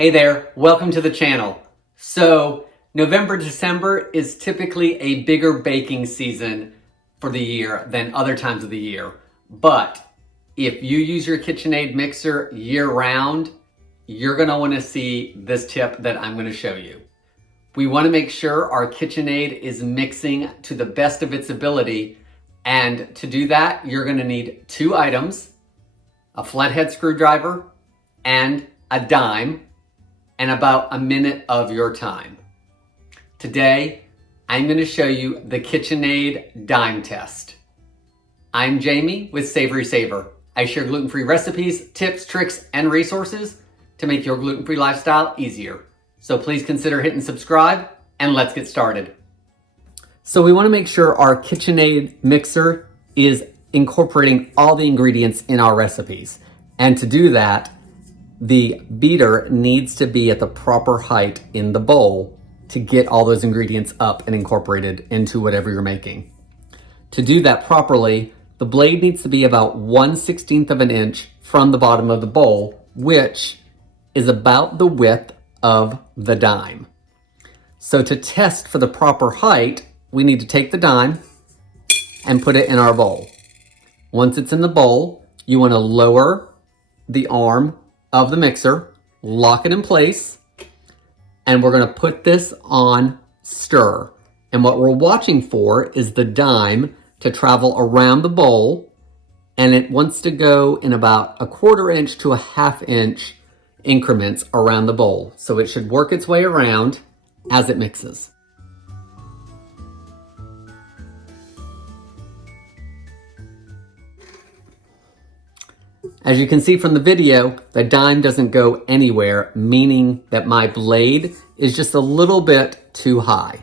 Hey there, welcome to the channel. So November, December is typically a bigger baking season for the year than other times of the year. But if you use your KitchenAid mixer year round, you're gonna wanna see this tip that I'm gonna show you. We wanna make sure our KitchenAid is mixing to the best of its ability. And to do that, you're gonna need two items, a flathead screwdriver and a dime, and about a minute of your time. Today, I'm going to show you the KitchenAid Dime Test. I'm Jamie with SavorySaver. I share gluten-free recipes, tips, tricks, and resources to make your gluten-free lifestyle easier. So please consider hitting subscribe, and let's get started. So we want to make sure our KitchenAid mixer is incorporating all the ingredients in our recipes. And to do that, the beater needs to be at the proper height in the bowl to get all those ingredients up and incorporated into whatever you're making. To do that properly, the blade needs to be about 1/16 of an inch from the bottom of the bowl, which is about the width of the dime. So to test for the proper height, we need to take the dime and put it in our bowl. Once it's in the bowl, you want to lower the arm of the mixer, lock it in place, and we're going to put this on stir. And what we're watching for is the dime to travel around the bowl, and it wants to go in about a 1/4 inch to a 1/2 inch increments around the bowl. So it should work its way around as it mixes. As you can see from the video, the dime doesn't go anywhere, meaning that my blade is just a little bit too high.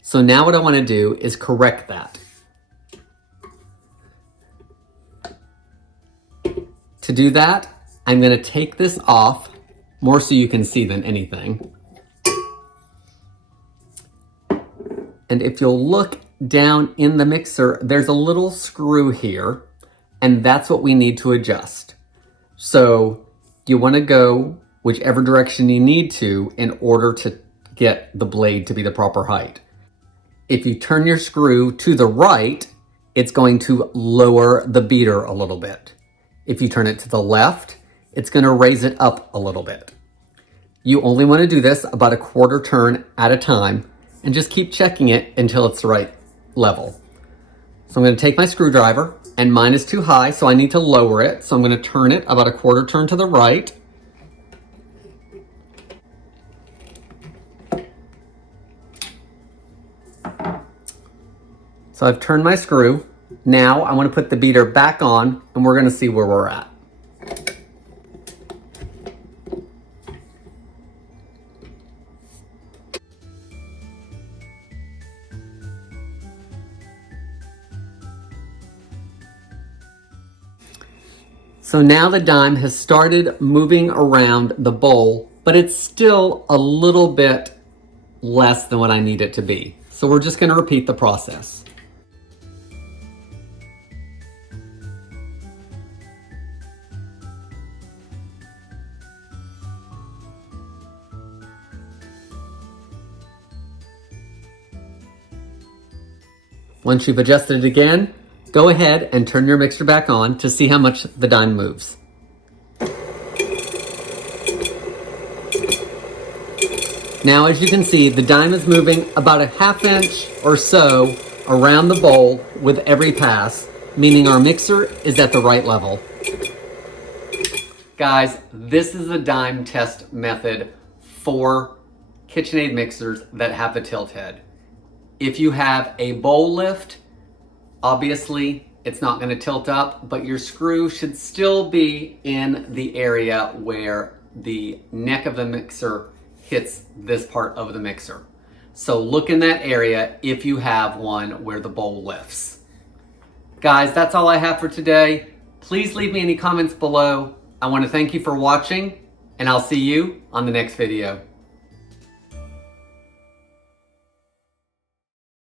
So now what I want to do is correct that. To do that, I'm going to take this off, more so you can see than anything. And if you'll look down in the mixer, there's a little screw here. And that's what we need to adjust. So you want to go whichever direction you need to in order to get the blade to be the proper height. If you turn your screw to the right, it's going to lower the beater a little bit. If you turn it to the left, it's going to raise it up a little bit. You only want to do this about a 1/4 turn at a time and just keep checking it until it's the right level. So I'm going to take my screwdriver, and mine is too high, so I need to lower it. So I'm going to turn it about a 1/4 turn to the right. So I've turned my screw. Now I want to put the beater back on, and we're going to see where we're at. So now the dime has started moving around the bowl, but it's still a little bit less than what I need it to be. So we're just going to repeat the process. Once you've adjusted it again, go ahead and turn your mixer back on to see how much the dime moves. Now, as you can see, the dime is moving about a 1/2 inch or so around the bowl with every pass, meaning our mixer is at the right level. Guys, this is the dime test method for KitchenAid mixers that have the tilt head. If you have a bowl lift, obviously, it's not going to tilt up, but your screw should still be in the area where the neck of the mixer hits this part of the mixer. So look in that area if you have one where the bowl lifts. Guys, that's all I have for today. Please leave me any comments below. I want to thank you for watching, and I'll see you on the next video.